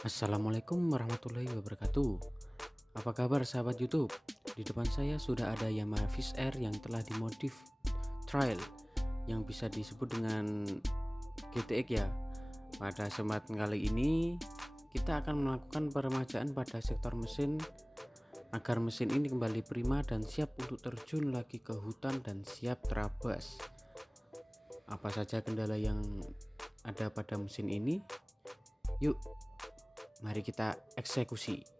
Assalamualaikum warahmatullahi wabarakatuh. Apa kabar sahabat YouTube? Di depan saya sudah ada Yamaha F1Z yang telah dimodif Trail yang bisa disebut dengan GTX ya. Pada kesempatan kali ini kita akan melakukan peremajaan pada sektor mesin agar mesin ini kembali prima dan siap untuk terjun lagi ke hutan dan siap terabas. Apa saja kendala yang ada pada mesin ini? Yuk, mari kita eksekusi.